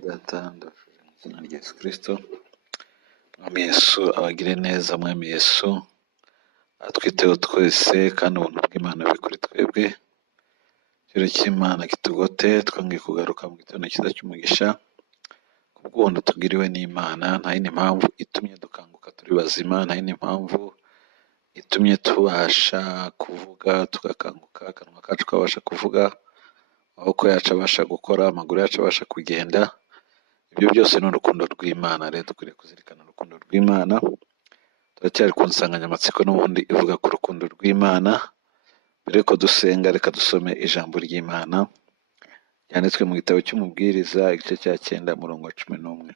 Data ndashuje mu izina rya Yesu Kristo. Mwami Yesu abagire neza, Mwami Yesu atwiteho twese kandi ubuntu bw'Imana buri kuri twebwe. Icyubahiro cy'Imana kitugote, twongeye kugaruka mu gitondo cyiza cy'umugisha. Kubw'ubuntu tugiriwe n'Imana, nta yindi mpamvu itumye dukanguka turi bazima, nta yindi mpamvu itumye tubasha kuvuga tugakanguka, akanwa kacu kabasha kuvuga, amaboko yacu abasha gukora, amaguru yacu abasha kugenda. Ibyo byose ni urukundo rw'Imana. Rero dukwiriye kuzirikana urukundo rw'Imana. Turacyari ku nsanganyamatsiko n'ubundi ivuga ku rukundo rw'Imana. Mbere yuko dusenga, reka dusome ijambo ry'Imana ryanditswe mu gitabo cy'umubwiriza igice cya 9 umurongo wa 11.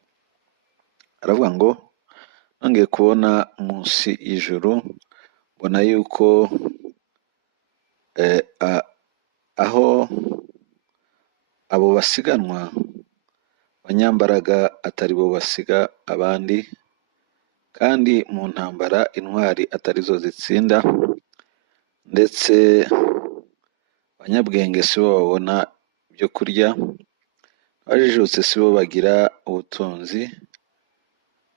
Aravuga ngo, nongeye kubona munsi y'ijuru mbona yuko aho abo basiganwa abanyambaraga atari bo basiga abandi, kandi mu ntambara intwari atari zo zitsinda, ndetse abanyabwenge si bo babona ibyo kurya, abajijutse si bo bagira ubutunzi,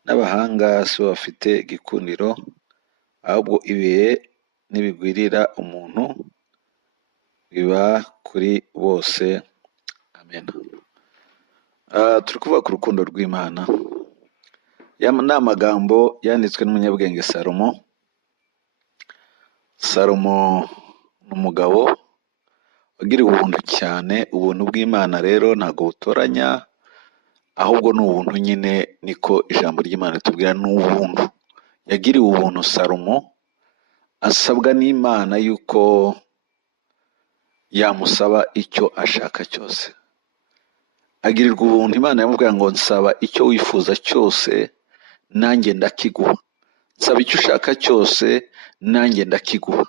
n'abahanga si bo bafite igikundiro, ahubwo ibihe nibigwirira umuntu biba kuri bose. Amen. Turi kuvuga ku rukundo rw'Imana. Ni amagambo yanditswe n'umunyabwenge Salomo. Salomo ni umugabo wagiriwe ubuntu cyane. Ubuntu bw'Imana rero ntabwo butoranya, ahubwo ni ubuntu nyine, niko ijambo ry'Imana ritubwira. Ni ubuntu yagiriwe ubuntu. Salomo asabwa n'Imana yuko yamusaba icyo ashaka cyose. Agirirwa ubuntu. Imana yamubwira ngo nsaba icyo wifuza cyose nanjye ndakiguha. Nsaba icyo ushaka cyose nanjye ndakiguha.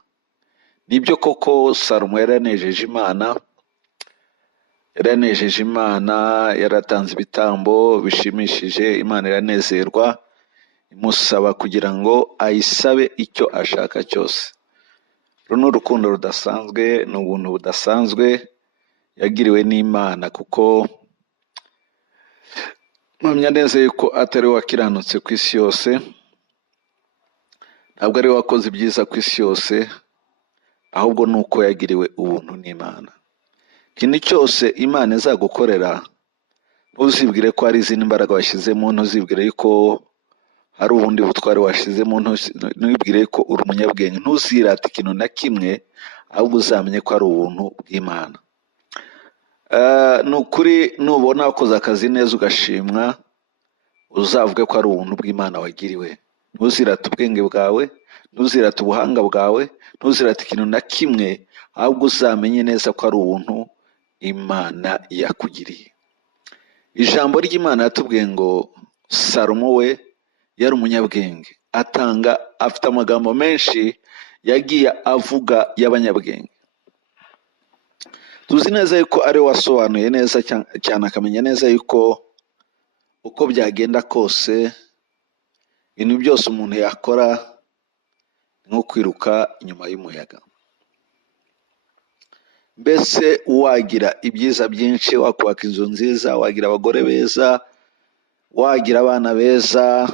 Nibyo koko Salomo yaranejeje Imana. Yaratanze ibitambo bishimishije. Imana iranezerwa, imusaba kugira ngo ayisabe icyo ashaka cyose. Uru ni urukundo rudasanzwe, ni ubuntu budasanzwe yagiriwe n'Imana, kuko mpamya neza yuko atari we wakiranutse ku isi yose, ntabwo ari we wakoze ibyiza ku isi yose, ahubwo ni uko yagiriwe ubuntu n'Imana. Ikintu cyose Imana izagukorera, ntuzibwire ko hari izindi mbaraga washyizemo, ntuzibwire yuko hari ubundi butware washyizemo, ntuzibwire ko uri umunyabwenge, ntuzirate ikintu na kimwe, ahubwo uzamenye ko ari ubuntu bw'Imana. Ni ukuri, nubona wakoze akazi neza ugashimwa, uzavuge ko ari ubuntu bw'Imana wagiriwe. Ntuzirate ubwenge bwawe, ntuzirate ubuhanga bwawe, ntuzirate ikintu na kimwe, ahubwo uzamenye neza ko ari ubuntu Imana yakugiriye. Ijambo ry'Imana yatubwiye ngo Salomo we yari umunyabwenge, afite amagambo menshi yagiye avuga y'abanyabwenge. Tuzi neza yuko ari we wasobanuye neza cyane, akamenya neza yuko uko byagenda kose ibintu byose umuntu yakora ni nko kwiruka inyuma y'umuyaga. Mbese wagira ibyiza byinshi, wakubaka inzu nziza, wagira abagore beza, wagira abana beza,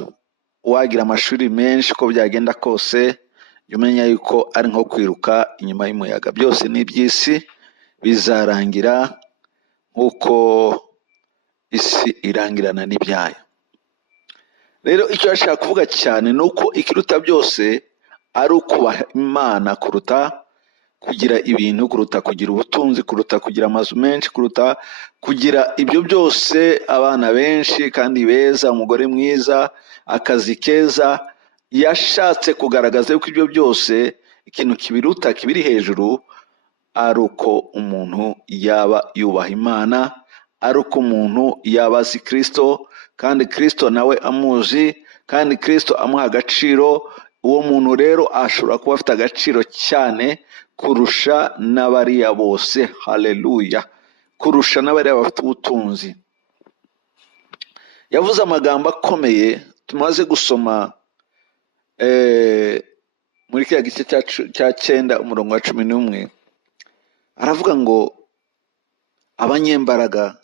wagira amashuri menshi, uko byagenda kose jya umenya yuko ari nko kwiruka inyuma y'umuyaga. Byose ni iby'isi, bizarangira nk'uko isi irangirana n'ibyayo. Rero icyo ashaka kuvuga cyane ni uko ikiruta byose ari ukubaha Imana, kuruta kugira ibintu, kuruta kugira ubutunzi, kuruta kugira amazu menshi, kuruta kugira ibyo byose, abana benshi kandi beza, umugore mwiza, akazi keza. Yashatse kugaragaza yuko ibyo byose ikintu kibiruta, kibiri hejuru, ari uko umuntu yaba yubaha Imana, ari uko umuntu yaba azi Kristo, kandi Kristo nawe amuzi, kandi Kristo amuha agaciro. Uwo muntu rero ashobora kuba afite agaciro cyane kurusha n'abariya bose. Haleluya! Kurusha n'abariya bafite ubutunzi. Yavuze amagambo akomeye tumaze gusoma muri kiriya gice cya 9 umurongo wa 11. Aravuga ngo abanyembaraga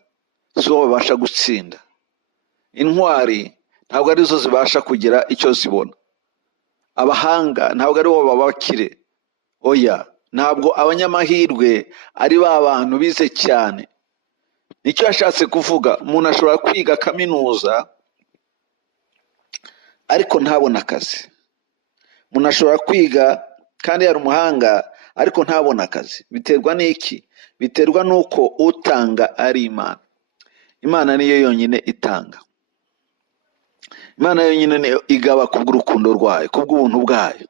si bo babasha gutsinda. Intwari ntabwo arizo zibasha kugira icyo zibona. Abahanga ntabwo ari bo baba bakire. Oya, ntabwo abanyamahirwe ari ba bantu bize cyane. Nicyo yashatse kuvuga. Umuntu ashobora kwiga kaminuza ariko ntabona akazi. Umuntu ashobora kwiga kandi yari umuhanga ariko ntabona akazi. Biterwa n'iki? Biterwa n'uko utanga ari Imana. Imana niyo yonyine itanga. Imana yonyine niyo igaba kubw'urukundo rwayo, kubw'ubuntu bwayo.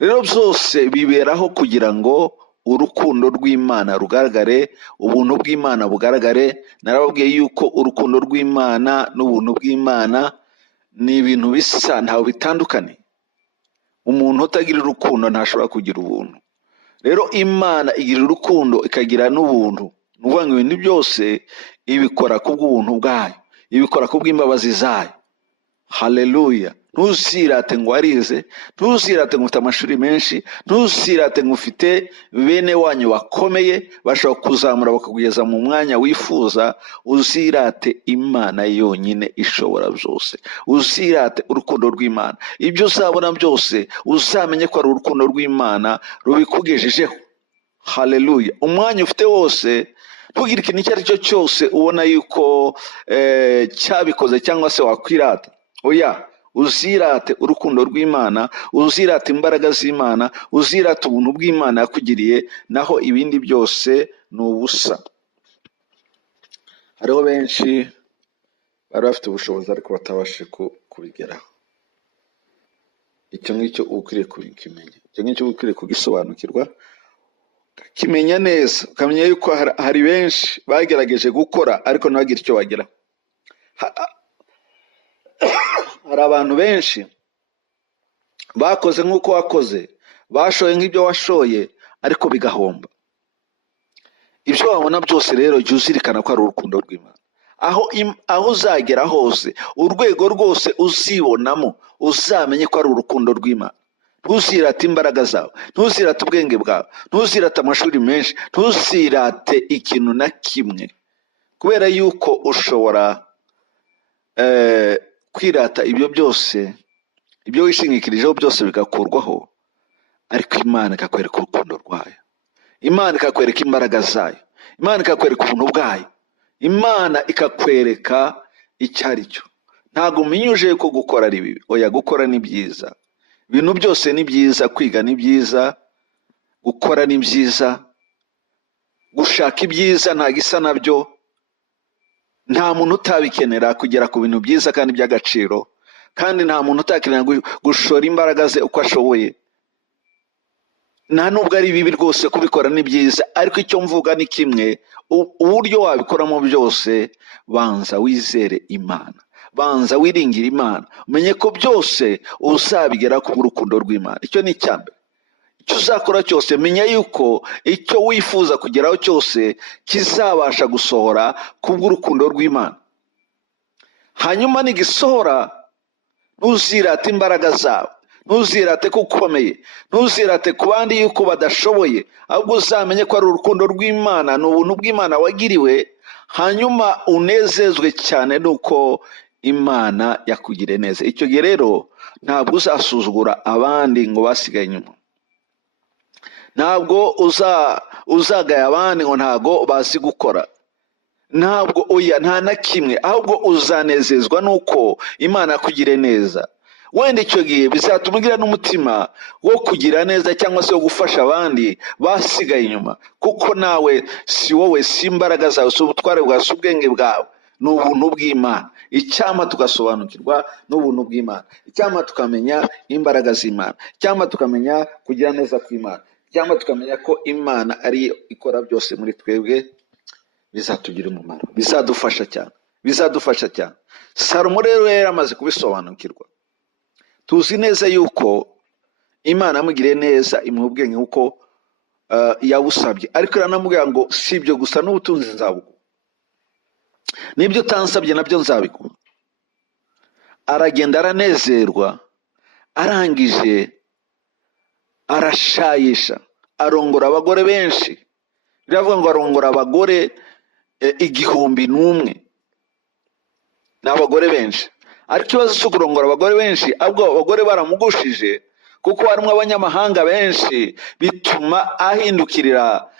Rero byose biberaho kugira ngo urukundo rw'Imana rugaragare, ubuntu bw'Imana bugaragare. Narababwiye yuko urukundo rw'Imana n'ubuntu bw'Imana ni ibintu bisa, ntaho bitandukanye. Umuntu utagira urukundo ntashobora kugira ubuntu. Rero Imana igira urukundo ikagira n'ubuntu. Ni ukuvuga ngo ibintu byose ibikora kubw'ubuntu bwayo, ibikora kubw'imbabazi zayo. Haleluya. Ntuzirate ngo warize, ntuzirate ngo ufite amashuri menshi, ntuzirate ngo ufite bene wanyu bakomeye bashobora kuzamura bakakugeza mu mwanya wifuza. Uzirate Imana yonyine ishobora byose. Uzirate urukundo rw'Imana. Ibyo uzabona byose uzamenye ko ari urukundo rw'Imana rubikugejejeho. Haleluya. Umwanya ufite wose ntugire ikintu icyo ari cyo cyose ubona yuko cyabikoze cyangwa se wakwirata. Oya, uzirate urukundo rw'Imana, uzirate imbaraga z'Imana, uzirate ubuntu bw'Imana yakugiriye, naho ibindi byose ni ubusa. Hariho benshi bari bafite ubushobozi ariko batabashije kubigeraho. Icyo ngicyo ukwiriye kubimenya, icyo ngicyo ukwiriye kugisobanukirwa, kimenya neza, ukamenya yuko hari benshi bagerageje gukora ariko ntibagire icyo bageraho. Hari abantu benshi bakoze nk'uko wakoze, bashoye nk'ibyo washoye ariko bigahomba. Ibyo wabona byose rero jya uzirikana ko ari urukundo rw'Imana. Aho uzagera hose, urwego rwose uzibonamo, uzamenye ko ari urukundo rw'Imana. Ntuzirate imbaraga zawe, ntuzirate ubwenge bwawe, ntuzirate amashuri menshi, ntuzirate ikintu na kimwe, kubera yuko ushobora kwirata ibyo byose, ibyo wishingikirijeho byose bigakurwaho, ariko Imana ikakwereka urukundo rwayo, Imana ikakwereka imbaraga zayo, Imana ikakwereka ubuntu bwayo, Imana ikakwereka icyo ari cyo. Ntabwo umenyuje ko gukora ari bibi. Oya, gukora ni byiza. Ibintu byose ni byiza. Kwiga ni byiza, gukora ni byiza, gushaka ibyiza nta gisa nabyo. Nta muntu utabikenera kugera ku bintu byiza kandi by'agaciro, kandi nta muntu utakenera gushora imbaraga ze uko ashoboye. Nta nubwo ari bibi rwose kubikora ni byiza, ariko icyo mvuga ni kimwe: uburyo wabikoramo byose, banza wizere Imana, banza wiringire Imana, umenye ko byose uzabigera ku bw'urukundo rw'Imana. Icyo ni icyambere. Icyo uzakora cyose menya yuko icyo wifuza kugeraho cyose kizabasha gusohora kubw'urukundo rw'Imana. Hanyuma nigisohora, ntuzirate imbaraga zawe, ntuzirate ko ukomeye, ntuzirate ku bandi yuko badashoboye, ahubwo uzamenye ko ari urukundo rw'Imana, ni ubuntu bw'Imana wagiriwe. Hanyuma unezezwe cyane nuko Imana yakugiriye neza. Icyo gihe rero ntabwo uzasuzugura abandi ngo basigaye inyuma. Ntabwo uzagaya abandi ngo ntago bazi gukora. Ntabwo, oya, nta na kimwe. Ahubwo uzanezezwa nuko Imana yakugiriye neza. Wenda icyo gihe bizatuma ugira n'umutima wo kugira neza cyangwa se wo gufasha abandi basigaye inyuma, kuko nawe si wowe, si imbaraga zawe, si ubutware bwawe, si ubwenge bwawe, ni ubuntu bw'Imana. Icyampa tugasobanukirwa n'ubuntu bw'Imana, icyampa tukamenya imbaraga z'Imana, icyampa tukamenya kugira neza kw'Imana, icyampa tukamenya ko Imana ariyo ikora byose muri twebwe. Bizatugira umumaro, bizadufasha cyane, bizadufasha cyane. Salomo rero amaze kubisobanukirwa, tuzi neza yuko Imana yamugiriye neza, imuha ubwenge nk'uko yabusabye, ariko iranamubwira ngo si ibyo gusa, n'ubutunzi nzabuguha, n'ibyo utansabye nabyo nzabiguha. Aragenda aranezerwa, arangije arashayisha, arongora abagore benshi. Biravuga ngo arongora abagore 1,000 n'abagore benshi. Ariko ikibazo cyo kurongora abagore benshi, ahubwo abagore baramugushije kuko harimo abanyamahanga benshi, bituma ahindukirira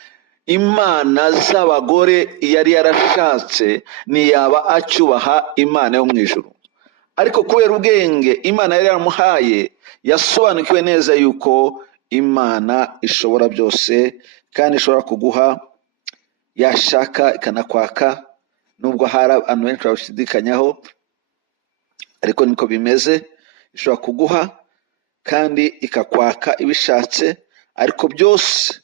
imana z'abagore yari yarashatse, ntiyaba acyubaha Imana yo mu ijuru. Ariko kubera ubwenge Imana yari yaramuhaye, yasobanukiwe neza yuko Imana ishobora byose kandi ishobora kuguha, yashaka ikanakwaka, nubwo hari abantu benshi babishidikanyaho, ariko niko bimeze. Ishobora kuguha kandi ikakwaka ibishatse, ariko byose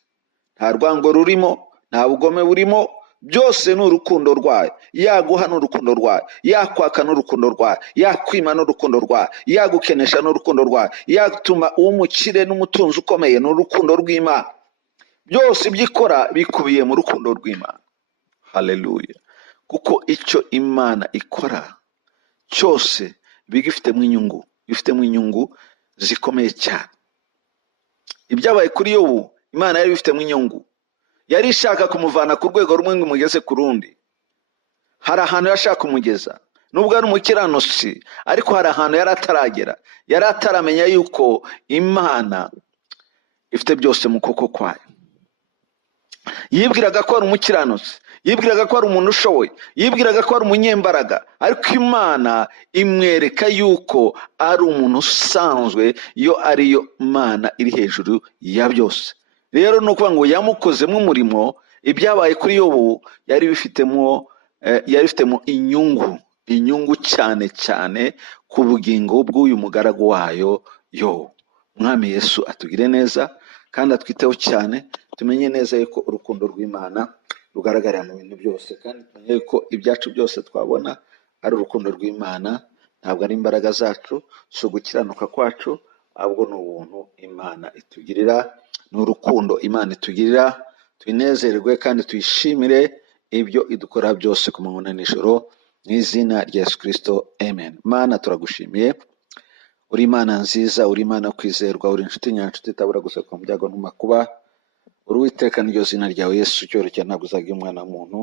nta rwango rurimo, nta bugome burimo, byose ni urukundo rwayo. Yaguha n'urukundo rwayo, yakwaka n'urukundo rwayo, yakwima n'urukundo rwayo, yagukenesha n'urukundo rwayo, yatuma uw'umukire n'umutunzi ukomeye n'urukundo rw'Imana. Byose ibyo ikora bikubiye mu rukundo rw'Imana. Haleluya. Kuko icyo Imana ikora cyose bigifitemo inyungu, bifitemo inyungu zikomeye cyane. Ibyabaye kuri Yobu, Imana yari bifitemo inyungu. Yari ishaka kumuvana ku rwego rumwe ngo umugeze ku rundi. Hari ahantu yashaka kumugeza, nubwo ari umukiranutsi, ariko hari ahantu yari ataragera. Yari ataramenya yuko Imana ifite byose mu kuboko kwayo. Yibwiraga ko ari umukiranutsi, yibwiraga ko ari umuntu ushoboye, yibwiraga ko ari umunyembaraga, ariko Imana imwereka yuko ari umuntu usanzwe, yo ariyo Mana iri hejuru ya byose. Rero ni ukuvuga ngo yamukozemo umurimo. Ibyabaye kuri Yobu yari bifitemo inyungu cyane cyane ku bugingo bw'uyu mugaragu wayo Yobu. Umwami Yesu atugire neza kandi atwiteho cyane, tumenye neza yuko urukundo rw'Imana rugaragarira mu bintu byose, kandi tumenye yuko ibyacu byose twabona ari urukundo rw'Imana, ntabwo ari imbaraga zacu, si ugukiranuka kwacu, ahubwo ni ubuntu Imana itugirira, ni urukundo Imana itugirira. Twinezerwe kandi tuyishimire ibyo idukora byose ku manywa na nijoro, mu izina rya Yesu Kristo, amen. Mana, turagushimiye, uri Imana nziza, uri Imana yo kwizerwa, uri inshuti nyanshuti itabura guseka mu byago no mu makuba. Uri Uwiteka, niryo zina ryawe Yesu. Icyubahiro cyawe ntabwo uzagira umwana w'umuntu,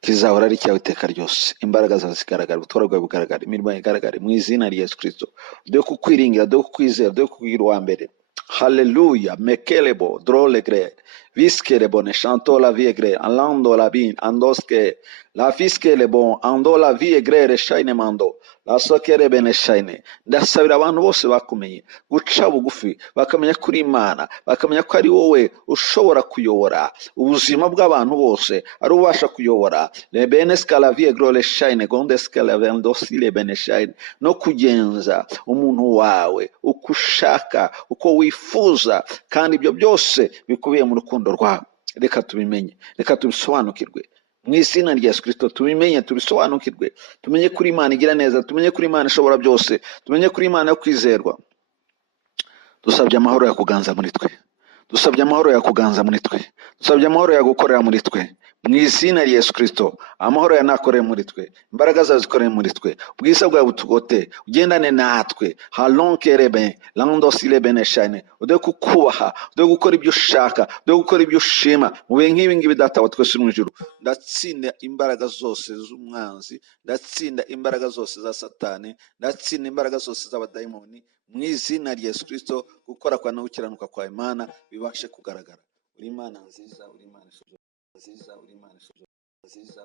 kizahora ari icyawe iteka ryose. Imbaraga zawe zigaragara, ubutware bwawe bugaragara, imirimo yawe igaragare, mu izina rya Yesu Kristo. Dore kukwiringira, dore kukwizera, dore kukugira uwa mbere. Haleluya. Mekelebo drolegre viskelebo ne chanto la viegre alando la bin andoske la fiskelebo ando la viegre reshaine mando la sokere bene shaine. Ndasabira abantu bose bakumenye guca bugufi, bakamenya kuri Imana, bakamenya ko ari wowe ushobora kuyobora ubuzima bw'abantu bose, ari ubasha kuyobora le bene scala viegre reshaine gonde scala vendosile bene shaine, no kugenza umuntu wawe uko ushaka, uko wifuza, kandi ibyo byose bikubiye mu rukundo rwawe. Reka tubimenye, reka tubisobanukirwe mu izina rya Yesu Kristo. Tubimenye, tubisobanukirwe, tumenye kuri Imana igira neza, tumenye kuri Imana ishobora byose, tumenye kuri Imana yo kwizerwa. Dusabye amahoro ya kuganza muri twe, dusabye amahoro ya kuganza muri twe, dusabye amahoro ya gukorera muri twe, mu izina rya Yesu Kristo. Amahoro ya nakoreye muri twe, imbaraga zawe zikoreye muri twe, ubwiza bwawe butugote, ugendane natwe. Halonkerebe landosile beneshane, ude kukubaha, ude gukora ibyo ushaka, ude gukora ibyo ushima. Mu bihe nk'ibi ngibi Data wa twese uri mu ijuru, ndatsinda imbaraga zose z'umwanzi, ndatsinda imbaraga zose za Satani, ndatsinda imbaraga zose z'abadayimoni, mu izina rya Yesu Kristo. Gukora kwa no gukiranuka kwa Imana bibashe kugaragara. Uri Imana nziza, uri Imana nziza, uri Imana nziza.